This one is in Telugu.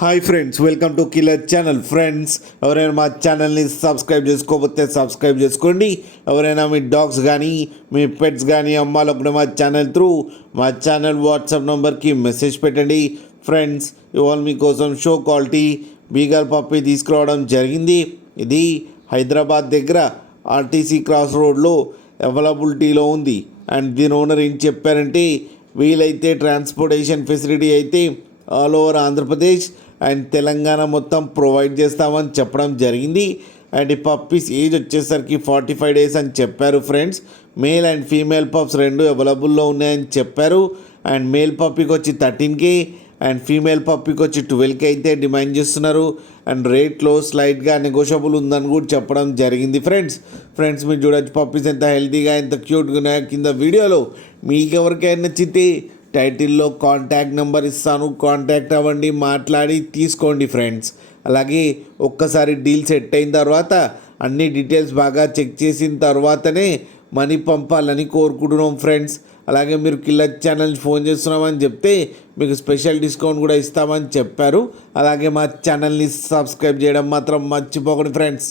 Hi friends, welcome to killer channel. Friends, ఎవరైనా మా ఛానల్ని సబ్స్క్రైబ్ చేసుకోకపోతే సబ్స్క్రైబ్ చేసుకోండి. ఎవరైనా మీ డాగ్స్ కానీ మీ పెట్స్ కానీ అమ్మాలనుకుంటే మా ఛానల్ త్రూ మా ఛానల్ వాట్సాప్ నెంబర్కి మెసేజ్ పెట్టండి. ఫ్రెండ్స్, ఇవాళ మీకోసం షో క్వాలిటీ బీగల్ పప్పి తీసుకురావడం జరిగింది. ఇది హైదరాబాద్ దగ్గర ఆర్టీసీ క్రాస్ రోడ్లో అవైలబిలిటీలో ఉంది. అండ్ దీని ఓనర్ ఏం చెప్పారంటే, వీలైతే ట్రాన్స్పోర్టేషన్ ఫెసిలిటీ అయితే all over Andhra Pradesh and Telangana మొత్తం ప్రొవైడ్ చేస్తామని చెప్పడం జరిగింది. అండ్ ఈ పప్పీస్ ఏజ్ వచ్చేసరికి 45 డేస్ అని చెప్పారు. Friends, male and female pups రెండు అవైలబుల్లో ఉన్నాయని చెప్పారు. అండ్ మేల్ పప్పీకి వచ్చి 13K అండ్ ఫీమేల్ పప్పీకి వచ్చి 12K అయితే డిమాండ్ చేస్తున్నారు. అండ్ రేట్లో స్లైట్గా నెగోషియబుల్ ఉందని కూడా చెప్పడం జరిగింది. ఫ్రెండ్స్ మీరు చూడొచ్చు పప్పీస్ ఎంత హెల్తీగా ఎంత క్యూట్గా ఉన్నాయో. కింద వీడియోలో మీకు ఎవరికైనా నచ్చితే టైటిల్లో కాంటాక్ట్ నెంబర్ ఇస్తాను, కాంటాక్ట్ అవ్వండి, మాట్లాడి తీసుకోండి. ఫ్రెండ్స్, అలాగే ఒక్కసారి డీల్ సెట్ అయిన తర్వాత అన్ని డీటెయిల్స్ బాగా చెక్ చేసిన తర్వాతనే మనీ పంపాలని కోరుకుంటున్నాం. ఫ్రెండ్స్, అలాగే మీరు కిల్లర్ ఛానల్ ఫోన్ చేస్తున్నామని చెప్తే మీకు స్పెషల్ డిస్కౌంట్ కూడా ఇస్తామని చెప్పారు. అలాగే మా ఛానల్ని సబ్స్క్రైబ్ చేయడం మాత్రం మర్చిపోకండి ఫ్రెండ్స్.